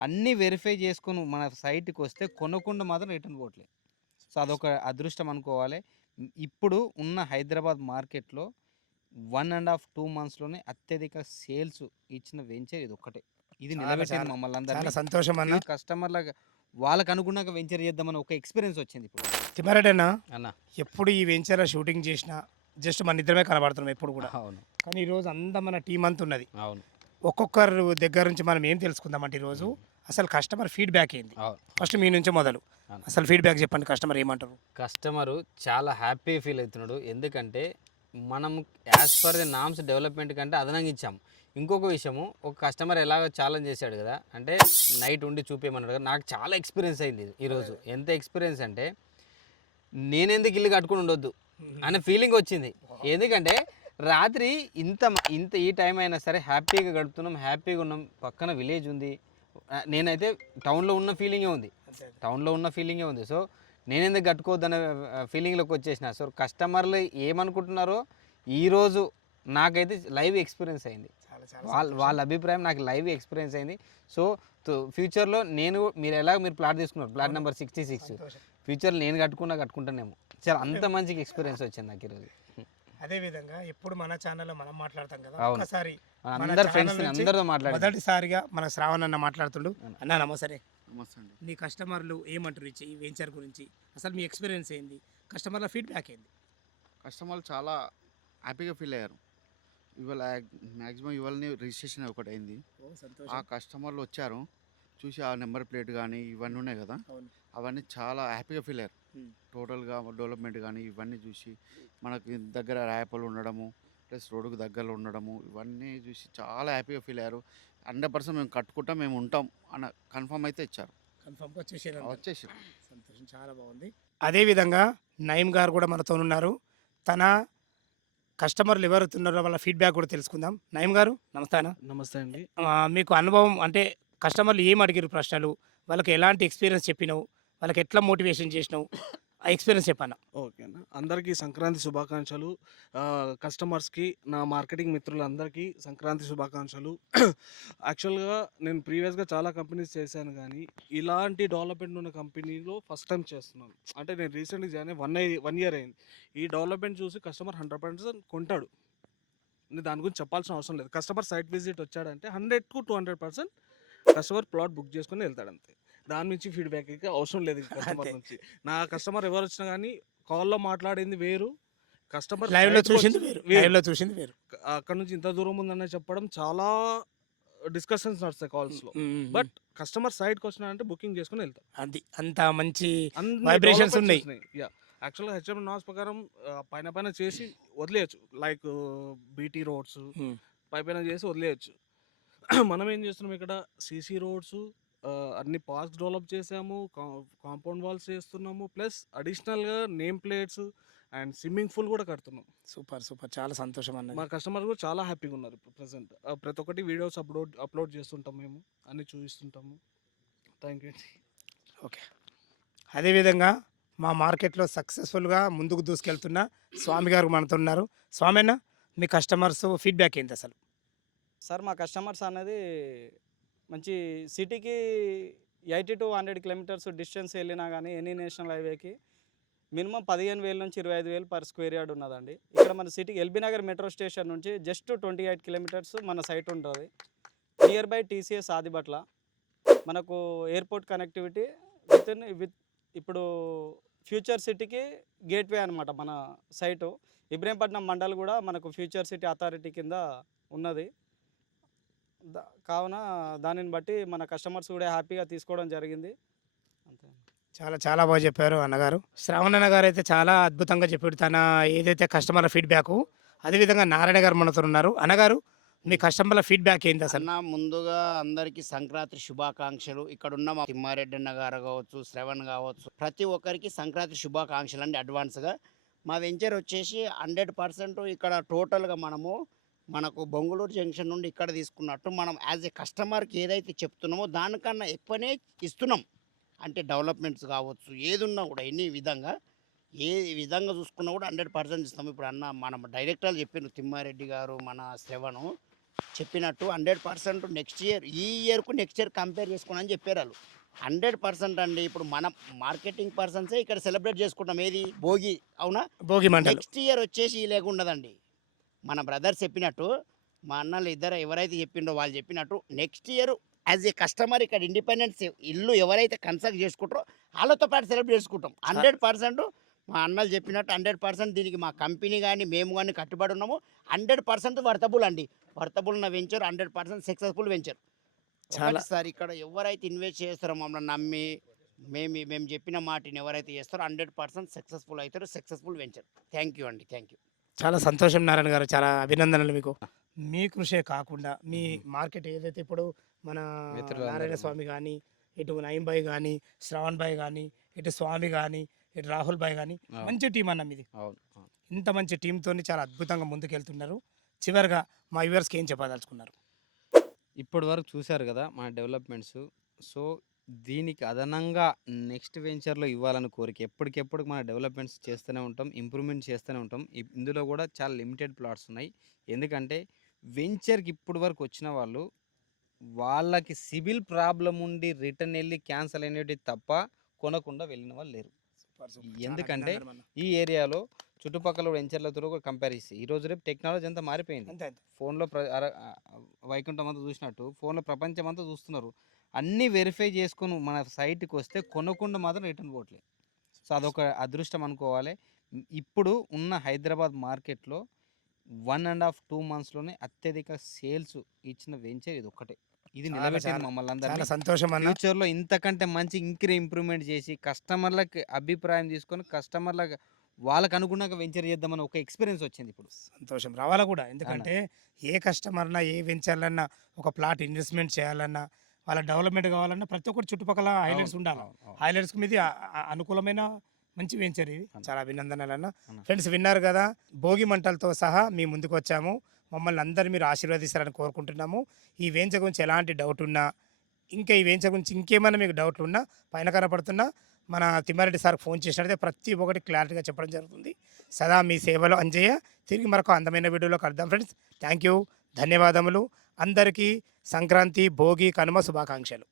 అన్నీ వెరిఫై చేసుకొని మన సైట్‌కి వస్తే కొనకుండా మాత్రం రిటర్న్ పోవట్లేదు. సో, అదొక అదృష్టం అనుకోవాలి. ఇప్పుడు ఉన్న హైదరాబాద్ మార్కెట్‌లో 1 ½ 2 మంత్స్‌లోనే అత్యధిక సేల్స్ ఇచ్చిన వెంచర్ ఇదొక్కటే. ఇది చాలా నిలబెట్టింది చాలా మమ్మల్నందరినీ. చాలా సంతోషం అన్న. ఇది కస్టమర్‌లగా వాళ్ళకి అనుగుణంగా వెంచర్ చేద్దామని ఒక ఎక్స్‌పీరియన్స్ వచ్చిందిప్పుడు. తిమ్మారెడ్డి అన్న, అన్న. ఎప్పుడు ఈ వెంచర్‌లో షూటింగ్ చేసినా జస్ట్ మన ఇద్దరమే కనబడుతున్నాం ఎప్పుడు కూడా. అవును. కానీ ఈరోజు అంతా మన టీమ్ అంతా ఉన్నది. అవును. ఒక్కొక్కరు దగ్గర నుంచి మనం ఏం తెలుసుకుందామంటే ఈరోజు హ్మ్. అసలు కస్టమర్ ఫీడ్‌బ్యాక్ ఏంది? అవును. ఫస్ట్ మీ నుంచే మొదలు. అవును. అసలు ఫీడ్‌బ్యాక్ చెప్పండి, కస్టమర్ ఏమంటారు? కస్టమరు చాలా హ్యాపీ ఫీల్ అవుతున్నాడు. ఎందుకంటే మనం as per the norms development కంటే అదనంగా ఇచ్చాము. ఇంకొక విషయము ఒక కస్టమర్ ఎలాగో ఛాలెంజ్ చేశాడు కదా! అంటే నైట్ ఉండి చూపియమన్నాడు కదా! నాకు చాలా ఎక్స్‌పీరియన్స్ అయింది ఇది ఈరోజు. ఎంత ఎక్స్‌పీరియన్స్ అంటే నేనెందుకు ఇల్లు కట్టుకొని ఉండొద్దు అనే ఫీలింగ్ వచ్చింది. ఎందుకంటే రాత్రి ఇంత ఈ టైం అయినా సరే హ్యాపీగా గడుపుతున్నాం, హ్యాపీగా ఉన్నాం. పక్కన విలేజ్ ఉంది. నేనైతే టౌన్‌లో ఉన్న ఫీలింగే ఉంది. టౌన్‌లో ఉన్న ఫీలింగే ఉంది. సో, నేనెందుకు కట్టుకోవద్దనే ఫీలింగ్‌లోకి వచ్చేసిన. సో, కస్టమర్లు ఏమనుకుంటున్నారో ఈరోజు నాకైతే లైవ్ ఎక్స్‌పీరియన్స్ అయింది. చాలా చాలా వాళ్ళ వాళ్ళ అభిప్రాయం నాకు లైవ్ ఎక్స్‌పీరియన్స్ అయింది. సో, ఫ్యూచర్‌లో మీరు ప్లాట్ తీసుకున్నారు. Plot number 66. సంతోషం. ఫ్యూచర్‌లో నేను కట్టుకున్నానేమో. చాలా అంత మంచిగా ఎక్స్‌పీరియన్స్ వచ్చింది నాకు ఈరోజు. అదే విధంగా ఎప్పుడు మన ఛానల్లో మనం మాట్లాడతాం కదా. అవును. ఒక్కసారి మన అందరు ఛానల్ ఫ్రెండ్స్‌ని నుంచి అందరితో మాట్లాడాను. మొదటిసారిగా మన శ్రావణ్ అన్న మాట్లాడుతుండు. అన్న నమస్తే. నమస్తే అండి. నీ కస్టమర్లు ఏమంటారు ఈ వెంచర్ గురించి? అసలు మీ ఎక్స్పీరియన్స్ ఏంది? కస్టమర్ల ఫీడ్‌బ్యాక్ ఏంది? కస్టమర్లు చాలా హ్యాపీగా ఫీల్ అయ్యారు. ఇవాళ మ్యాక్సిమం ఇవాళనే రిజిస్ట్రేషన్ ఒకటైంది. ఓ ఆ సంతోషం. కస్టమర్లు వచ్చారు. చూసి ఆ నెంబర్ ప్లేట్ కానీ ఇవన్నీ ఉన్నాయి కదా! అవును. అవన్నీ చాలా హ్యాపీగా ఫీల్ అయ్యారు. హ్మ్. టోటల్‌గా డెవలప్‌మెంట్ కానీ ఇవన్నీ చూసి మనకి దగ్గర రాయపల్లి ఉండడము, ప్లస్ రోడ్డుకు దగ్గరలో ఉండడము ఇవన్నీ చూసి చాలా హ్యాపీగా ఫీల్ అయ్యారు. 100% మేము కట్టుకుంటాం, మేము ఉంటాం అన్న కన్ఫర్మ్ అయితే ఇచ్చారు. కన్ఫర్మ్‌గా వచ్చేసారు. వచ్చేసారు. సంతోషం, చాలా బాగుంది. అదే విధంగా నయీం గారు కూడా మనతోనున్నారు. తన కస్టమర్లు ఎవరైతున్నారో వాళ్ళ ఫీడ్‌బ్యాక్ కూడా తెలుసుకుందాం. నయీం గారు నమస్తే అన్న. నమస్తే అండి. మీకు అనుభవం అంటే కస్టమర్లు ఏం అడిగిర్రు ప్రశ్నలు? వాళ్ళకి ఎలాంటి ఎక్స్‌పీరియన్స్ చెప్పినవు? వాళ్ళకి ఎట్లా మోటివేషన్ చేసినవు? ఆ ఎక్స్‌పీరియన్స్ చెప్పన్న. ఓకేనా. అందరికీ సంక్రాంతి శుభాకాంక్షలు. కస్టమర్స్‌కి, నా మార్కెటింగ్ మిత్రులందరికీ సంక్రాంతి శుభాకాంక్షలు. యాక్చువల్‌గా నేను ప్రీవియస్‌గా చాలా కంపెనీస్ చేశాను గానీ, ఇలాంటి డెవలప్‌మెంట్ ఉన్న కంపెనీలో ఫస్ట్ టైమ్ చేస్తున్నాను. అంటే నేను రీసెంట్‌గా జాయిన్ అయ్యి 1 ఇయర్ అయింది. ఈ డెవలప్‌మెంట్ చూసి కస్టమర్ 100% కొంటాడు. నేను దాని గురించి చెప్పాల్సిన అవసరం లేదు. కస్టమర్ సైట్ విజిట్ వచ్చాడంటే 100-200% కస్టమర్ ప్లాట్ బుక్ చేసుకొని వెళ్తాడంతే. దాని నుంచి ఫీడ్‌బ్యాక్ ఇక అవసరం లేదు కస్టమర్ అంతే. నుంచి. నా కస్టమర్ ఎవరొచ్చినా గానీ కాల్‌లో మాట్లాడింది వేరు. కస్టమర్ లైవ్‌లో చూసింది సైట్‌కొచ్చి వేరు. వేరు. లైవ్‌లో చూసింది వేరు. అక్కడి నుంచి ఇంత దూరం ఉందని చెప్పడం చాలా డిస్కషన్స్ నడుస్తాయి కాల్స్‌లో. హ్మ్. హ్మ్. బట్ కస్టమర్ సైట్‌కొచ్చినాడంటే బుకింగ్ చేసుకొని వెళ్తాం. అది అంత మంచి అన్ని వైబ్రేషన్స్ డెవలప్‌మెంట్స్ ఉన్నాయి. వచ్చినాయి. యాహ్! యాక్చువల్‌గా హెచ్ఎం నార్మ్స్ ప్రకారం పైన చేసి వదిలేయొచ్చు. లైక్ బీటీ రోడ్స్ హ్మ్. పైపైన చేసి వదిలేయొచ్చు. మనం ఏం చేస్తున్నాం ఇక్కడ సీసీ రోడ్స్, అన్ని పార్క్స్ డెవలప్ చేసాము. కాంపౌండ్ వాల్స్ చేస్తున్నాము. ప్లస్ అడిషనల్‌గా name plates and swimming pool కూడా కడుతున్నాం. సూపర్. సూపర్. చాలా సంతోషం మా అన్నది. కస్టమర్స్ కూడా చాలా హ్యాపీగా ఉన్నారు ఇప్పుడు ప్రెజెంట్. ప్రతి ఒక్కటి వీడియోస్ అప్లోడ్ చేస్తుంటాం మేము. అన్నీ చూపిస్తుంటాము. Thank you. ఓకే. అదేవిధంగా మా మార్కెట్‌లో సక్సెస్‌ఫుల్‌గా ముందుకు దూసుకెళ్తున్న స్వామి గారు మనతో ఉన్నారు. స్వామి అన్న, మీ కస్టమర్స్ ఫీడ్‌బ్యాక్ ఏంటి అసలు? సార్ మా కస్టమర్స్ అనేది మంచి సిటీకి 80-100 కిలోమీటర్స్ డిస్టెన్స్ వెళ్ళినా కానీ ఎనీ నేషనల్ హైవేకి మినిమం 15,000 నుంచి 25,000 పర్ స్క్వేర్ యార్డ్ ఉన్నదండి. ఇక్కడ మన సిటీకి ఎల్బీ నగర్ మెట్రో స్టేషన్ నుంచి జస్ట్ 28 కిలోమీటర్స్ మన సైట్ ఉంటుంది. Near by TCS Adibatla. మనకు ఎయిర్పోర్ట్ కనెక్టివిటీ విత్ ఇప్పుడు ఫ్యూచర్ సిటీకి గేట్వే అనమాట మన సైటు. ఇబ్రహీంపట్నం మండల్ కూడా మనకు ఫ్యూచర్ సిటీ అథారిటీ కింద ఉన్నది. కావున దానిని బట్టి మన కస్టమర్స్ కూడా హ్యాపీగా తీసుకోవడం జరిగింది. అంతే. చాలా చాలా బాగా చెప్పారు అన్నగారు. శ్రావణ్ అన్న గారు అయితే చాలా అద్భుతంగా చెప్పాడు తన ఏదైతే కస్టమర్ల ఫీడ్‌బ్యాకు. అదేవిధంగా నారాయణ గారు మనతో ఉన్నారు. అన్నగారు, మీ కస్టమర్ల ఫీడ్‌బ్యాక్ ఏంది అసలు? అన్న ముందుగా అందరికీ సంక్రాంతి శుభాకాంక్షలు. ఇక్కడున్న మా తిమ్మారెడ్డి అన్న గారు కావచ్చు, శ్రవణ్ కావచ్చు, ప్రతి ఒక్కరికి సంక్రాంతి శుభాకాంక్షలు అండి అడ్వాన్స్గా. మా వెంచర్ వచ్చేసి 100% ఇక్కడ టోటల్గా మనకు బొంగుళూరు జంక్షన్ నుండి ఇక్కడ తీసుకున్నట్టు మనం యాజ్ ఏ కస్టమర్కి ఏదైతే చెప్తున్నామో దానికన్నా ఎక్కువనే ఇస్తున్నాం. అంటే డెవలప్మెంట్స్ కావచ్చు, ఏది ఉన్నా కూడా ఎన్ని విధంగా ఏ విధంగా చూసుకున్నా కూడా 100% ఇస్తాం. ఇప్పుడు అన్న మన డైరెక్టర్లు చెప్పిండ్రు తిమ్మారెడ్డి గారు, మన శ్రవణ్ చెప్పినట్టు 100% నెక్స్ట్ ఇయర్ ఈ ఇయర్కు నెక్స్ట్ ఇయర్ కంపేర్ చేసుకోండి అని చెప్పారు వాళ్ళు. 100% అండి. ఇప్పుడు మనం మార్కెటింగ్ పర్సన్సే ఇక్కడ సెలబ్రేట్ చేసుకుంటాం ఏది భోగి, అవునా? భోగి మంటలు నెక్స్ట్ ఇయర్ వచ్చేసి లేకుండదండి. మన బ్రదర్స్ చెప్పినట్టు, మా అన్నలు ఇద్దరు ఎవరైతే చెప్పిండో వాళ్ళు చెప్పినట్టు next year as a customer ఇక్కడ ఇండిపెండెన్స్ ఇల్లు ఎవరైతే కన్స్ట్రక్ట్ చేసుకుంటారో వాళ్ళతో పాటు సెలబ్రేట్ చేసుకుంటాం 100%. మా అన్నలు చెప్పినట్టు 100% దీనికి మా కంపెనీ కానీ మేము కానీ కట్టుబడి ఉన్నాము. 100% వర్తబుల్ అండి. వర్తబుల్ ఉన్న వెంచర్ 100% సక్సెస్ఫుల్ వెంచర్. చాలా సార్ ఇక్కడ ఎవరైతే ఇన్వెస్ట్ చేస్తారో మమ్మల్ని నమ్మి మేము చెప్పిన మాటని ఎవరైతే చేస్తారో 100% సక్సెస్ఫుల్ అవుతారు. Successful venture. థ్యాంక్ యూ అండి. Thank you. చాలా సంతోషం నారాయణ గారు, చాలా అభినందనలు మీకు. మీ కృషే కాకుండా మీ మార్కెట్ ఏదైతే ఇప్పుడు మన మిత్రులందరూ నారాయణ స్వామి కానీ, ఇటు నయీం భాయ్ కానీ, శ్రవణ్ భాయ్ కానీ, ఇటు స్వామి కానీ, ఇటు రాహుల్ భాయ్ కానీ, అవును. మంచి టీం అన్న మీది. అవును అవును. ఇంత మంచి టీంతో చాలా అద్భుతంగా ముందుకెళ్తున్నారు. చివరిగా మా వ్యూవర్స్కి ఏం చెప్పదలుచుకున్నారు? ఇప్పటి వరకు చూశారు కదా మన డెవలప్మెంట్స్. సో దీనికి అదనంగా నెక్స్ట్ వెంచర్లో ఇవ్వాలని కోరిక. ఎప్పటికెప్పుడు మన డెవలప్మెంట్స్ చేస్తూనే ఉంటాం, ఇంప్రూవ్మెంట్ చేస్తూనే ఉంటాం. ఇందులో కూడా చాలా లిమిటెడ్ ప్లాట్స్ ఉన్నాయి. ఎందుకంటే వెంచర్కి ఇప్పటి వరకు వచ్చిన వాళ్ళు వాళ్ళకి సివిల్ ప్రాబ్లం ఉండి రిటర్న్ వెళ్ళి క్యాన్సల్ అయినవి తప్ప కొనకుండా వెళ్ళిన వాళ్ళు లేరు. ఎందుకంటే ఈ ఏరియాలో చుట్టుపక్కల వెంచర్లతో కూడా కంపేర్ చేసి ఈరోజు రేపు టెక్నాలజీ అంతా మారిపోయింది. అంతే అంతే. ఫోన్లో వైకుంఠం అంతా చూసినట్టు ఫోన్లో ప్రపంచం అంతా చూస్తున్నారు. అన్నీ వెరిఫై చేసుకొని మన సైట్కి వస్తే కొనకుండా మాత్రం రిటర్న్ పోవట్లేదు. సో అదొక అదృష్టం అనుకోవాలి. ఇప్పుడు ఉన్న హైదరాబాద్ మార్కెట్లో 1.5-2 మంత్స్లోనే అత్యధిక సేల్స్ ఇచ్చిన వెంచర్ ఇది ఒక్కటే. ఇది చాలా నిలబెట్టింది చాలా మమ్మల్ని చాలా అందరినీ. సంతోషం అన్న. ఫ్యూచర్లో ఇంతకంటే మంచి ఇంప్రూవ్మెంట్ చేసి కస్టమర్లకి అభిప్రాయం తీసుకొని కస్టమర్లకు వాళ్ళకు అనుగుణంగా వెంచర్ చేద్దామని ఒక ఎక్స్పీరియన్స్ వచ్చింది ఇప్పుడు. సంతోషం రావాలా కూడా. ఎందుకంటే ఏ కస్టమర్నా ఏ వెంచర్లన్నా ఒక ప్లాట్ ఇన్వెస్ట్మెంట్ చేయాలన్నా వాళ్ళ డెవలప్మెంట్ కావాలన్నా ప్రతి ఒక్కటి చుట్టుపక్కల హైలైట్స్ ఉండాలి. హైలైట్స్ మీద అనుకూలమైన మంచి వెంచర్ ఇది. చాలా అభినందనలు అన్న. ఫ్రెండ్స్ విన్నారు కదా, భోగి మంటలతో సహా మీ ముందుకు వచ్చాము. మమ్మల్ని అందరూ మీరు ఆశీర్వదిస్తారని కోరుకుంటున్నాము. ఈ వెంచర్ గురించి ఎలాంటి డౌట్ ఉన్నా, ఇంకా ఈ వెంచర్ గురించి ఇంకేమైనా మీకు డౌట్లు ఉన్నా పైన కనపడుతున్నా మన తిమ్మారెడ్డి సార్కి ఫోన్ చేసినట్లయితే ప్రతి ఒక్కటి క్లారిటీగా చెప్పడం జరుగుతుంది. సదా మీ సేవలో అంజయ్య. తిరిగి మరొక అందమైన వీడియోలో కలుద్దాం ఫ్రెండ్స్. థ్యాంక్ యూ, ధన్యవాదములు. అందరికీ సంక్రాంతి, భోగి, కనుమ శుభాకాంక్షలు.